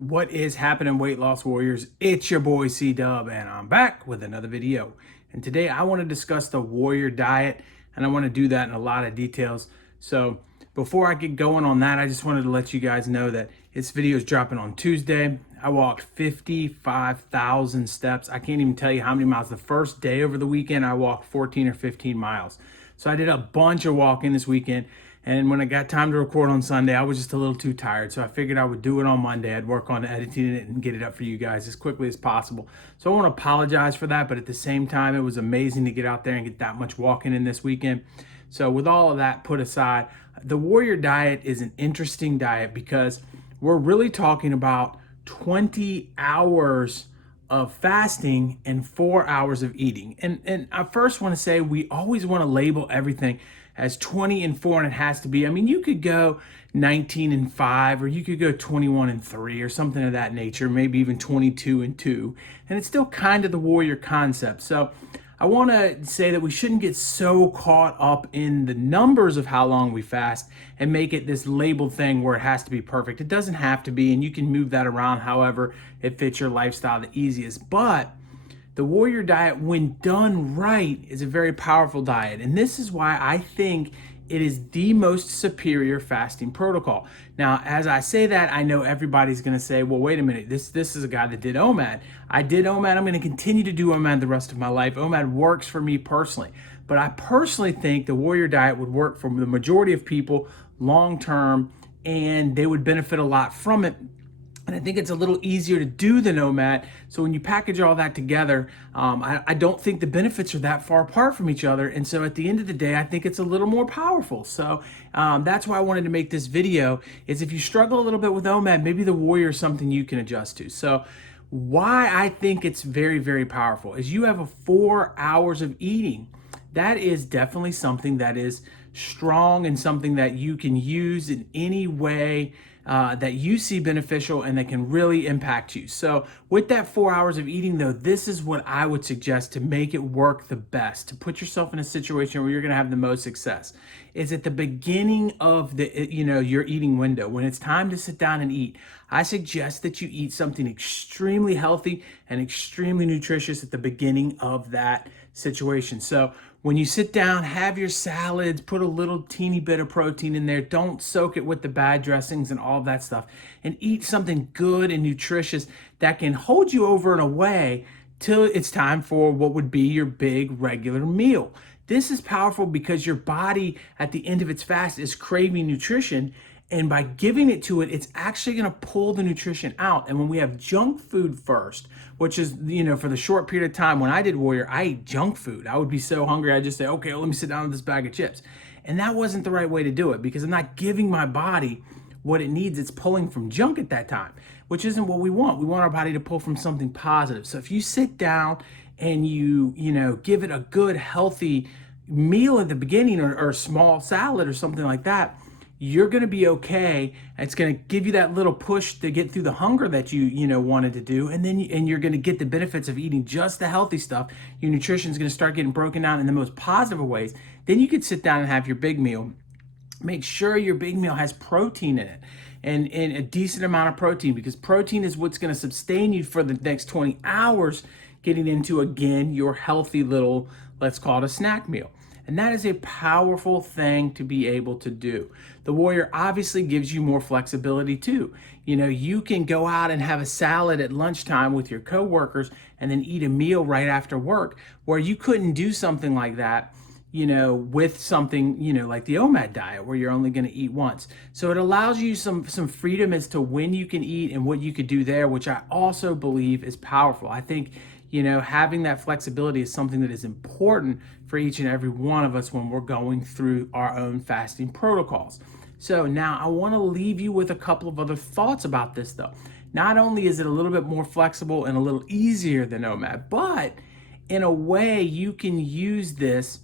What is happening, weight loss warriors? It's your boy C Dub, and I'm back with another video. And today I want to discuss the warrior diet, and I want to do that in a lot of details. So before I get going on that, I just wanted to let you guys know that this video is dropping on Tuesday. I walked 55,000 steps. I can't even tell you how many miles. The first day over the weekend, I walked 14 or 15 miles. So I did a bunch of walking this weekend. And when I got time to record on Sunday, I was just a little too tired. So I figured I would do it on Monday. I'd work on editing it and get it up for you guys as quickly as possible. So I want to apologize for that. But at the same time, it was amazing to get out there and get that much walking in this weekend. So with all of that put aside, the warrior diet is an interesting diet because we're really talking about 20 hours of fasting and 4 hours of eating. And I first want to say we always want to label everything as 20 and 4 and it has to be. I mean, you could go 19 and 5 or you could go 21 and 3 or something of that nature, maybe even 22 and 2. And it's still kind of the warrior concept. So I want to say that we shouldn't get so caught up in the numbers of how long we fast and make it this labeled thing where it has to be perfect. It doesn't have to be, and you can move that around however it fits your lifestyle the easiest. But the warrior diet, when done right, is a very powerful diet. And this is why I think it is the most superior fasting protocol. Now, as I say that, I know everybody's going to say, well, wait a minute, this is a guy that did OMAD. I did OMAD. I'm going to continue to do OMAD the rest of my life. OMAD works for me personally. But I personally think the warrior diet would work for the majority of people long term, and they would benefit a lot from it. And I think it's a little easier to do than OMAD. So when you package all that together, I don't think the benefits are that far apart from each other. And so at the end of the day, I think it's a little more powerful. So that's why I wanted to make this video, is if you struggle a little bit with OMAD, maybe the warrior is something you can adjust to. So why I think it's very, very powerful is you have a 4 hours of eating. That is definitely something that is strong and something that you can use in any way that you see beneficial and that can really impact you. So with that 4 hours of eating though, this is what I would suggest to make it work the best, to put yourself in a situation where you're going to have the most success, is at the beginning of your eating window. When it's time to sit down and eat, I suggest that you eat something extremely healthy and extremely nutritious at the beginning of that situation. So when you sit down, have your salads, put a little teeny bit of protein in there. Don't soak it with the bad dressings and all of that stuff. And eat something good and nutritious that can hold you over and away till it's time for what would be your big regular meal. This is powerful because your body at the end of its fast is craving nutrition. And by giving it to it, it's actually going to pull the nutrition out. And when we have junk food first, which is, for the short period of time when I did warrior, I ate junk food. I would be so hungry, I'd just say, okay, well, let me sit down with this bag of chips. And that wasn't the right way to do it because I'm not giving my body what it needs. It's pulling from junk at that time, which isn't what we want. We want our body to pull from something positive. So if you sit down and you give it a good, healthy meal at the beginning, or a small salad or something like that, you're going to be okay. It's going to give you that little push to get through the hunger that you wanted to do, and then you're going to get the benefits of eating just the healthy stuff. Your nutrition is going to start getting broken down in the most positive ways. Then you could sit down and have your big meal. Make sure your big meal has protein in it, and a decent amount of protein, because protein is what's going to sustain you for the next 20 hours, getting into, again, your healthy little, let's call it a snack meal. And that is a powerful thing to be able to do. The warrior obviously gives you more flexibility too. You can go out and have a salad at lunchtime with your coworkers and then eat a meal right after work, where you couldn't do something like that, with something, like the OMAD diet, where you're only going to eat once. So it allows you some freedom as to when you can eat and what you could do there, which I also believe is powerful. I think having that flexibility is something that is important for each and every one of us when we're going through our own fasting protocols. So now I want to leave you with a couple of other thoughts about this though. Not only is it a little bit more flexible and a little easier than OMAD, but in a way you can use this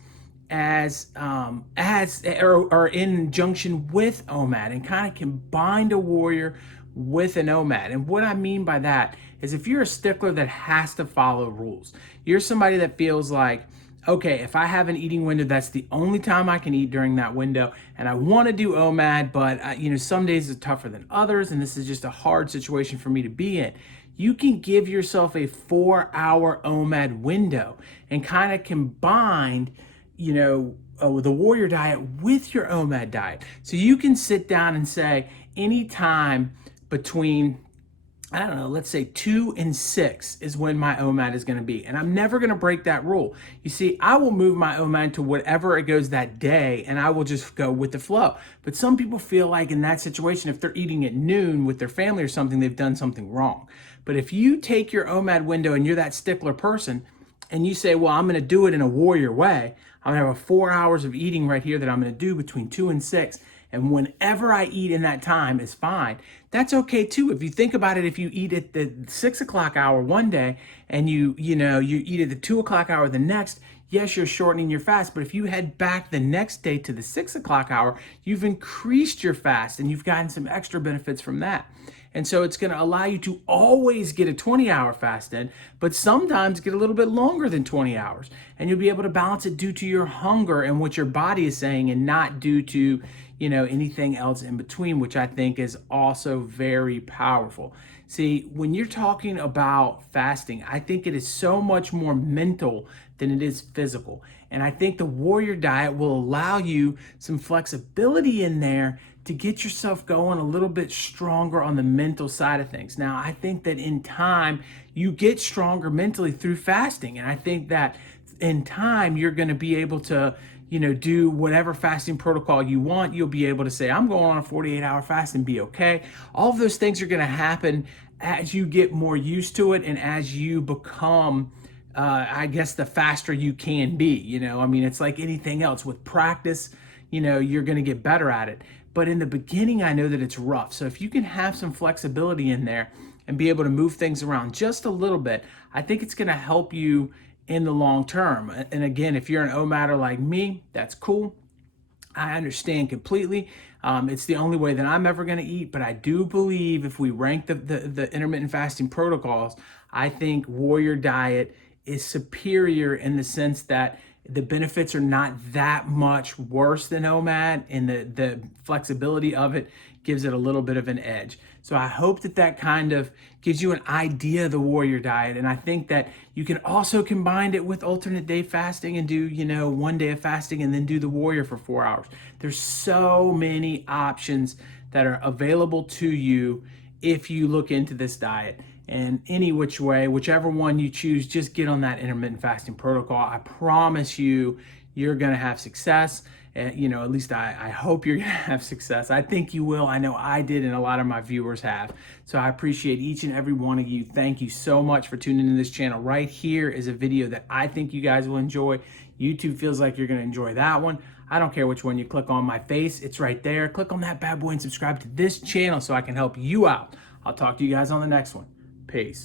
as or in conjunction with OMAD, and kind of combine a warrior with an OMAD. And what I mean by that is, if you're a stickler that has to follow rules, you're somebody that feels like okay, if I have an eating window, that's the only time I can eat during that window. And I want to do OMAD, but some days is tougher than others. And this is just a hard situation for me to be in. You can give yourself a 4-hour OMAD window and kind of combine, the warrior diet with your OMAD diet. So you can sit down and say anytime between, I don't know, let's say 2 and 6 is when my OMAD is going to be. And I'm never going to break that rule. You see, I will move my OMAD to whatever it goes that day, and I will just go with the flow. But some people feel like in that situation, if they're eating at noon with their family or something, they've done something wrong. But if you take your OMAD window and you're that stickler person, and you say, well, I'm going to do it in a warrior way, I'm going to have 4 hours of eating right here that I'm going to do between 2 and 6. And whenever I eat in that time is fine. That's okay too. If you think about it, if you eat at the 6 o'clock hour one day and you eat at the 2 o'clock hour the next, yes, you're shortening your fast. But if you head back the next day to the 6 o'clock hour, you've increased your fast and you've gotten some extra benefits from that. And so it's going to allow you to always get a 20-hour fast in, but sometimes get a little bit longer than 20 hours. And you'll be able to balance it due to your hunger and what your body is saying, and not due to, anything else in between, which I think is also very powerful. See, when you're talking about fasting, I think it is so much more mental than it is physical. And I think the warrior diet will allow you some flexibility in there to get yourself going a little bit stronger on the mental side of things. Now, I think that in time, you get stronger mentally through fasting. And I think that in time, you're going to be able to, do whatever fasting protocol you want. You'll be able to say, I'm going on a 48-hour fast and be okay. All of those things are going to happen as you get more used to it and as you become, I guess, the faster you can be. It's like anything else. With practice, you're going to get better at it. But in the beginning, I know that it's rough. So if you can have some flexibility in there and be able to move things around just a little bit, I think it's going to help you in the long term. And again, if you're an OMADer like me, that's cool. I understand completely. It's the only way that I'm ever going to eat. But I do believe if we rank the intermittent fasting protocols, I think warrior diet is superior in the sense that the benefits are not that much worse than OMAD, and the flexibility of it gives it a little bit of an edge. So I hope that kind of gives you an idea of the warrior diet. And I think that you can also combine it with alternate day fasting and do, 1 day of fasting and then do the warrior for 4 hours. There's so many options that are available to you if you look into this diet. And any which way, whichever one you choose, just get on that intermittent fasting protocol. I promise you, you're going to have success. At least I hope you're going to have success. I think you will. I know I did, and a lot of my viewers have. So I appreciate each and every one of you. Thank you so much for tuning into this channel. Right here is a video that I think you guys will enjoy. YouTube feels like you're going to enjoy that one. I don't care which one you click on. My face, it's right there. Click on that bad boy and subscribe to this channel so I can help you out. I'll talk to you guys on the next one. Peace.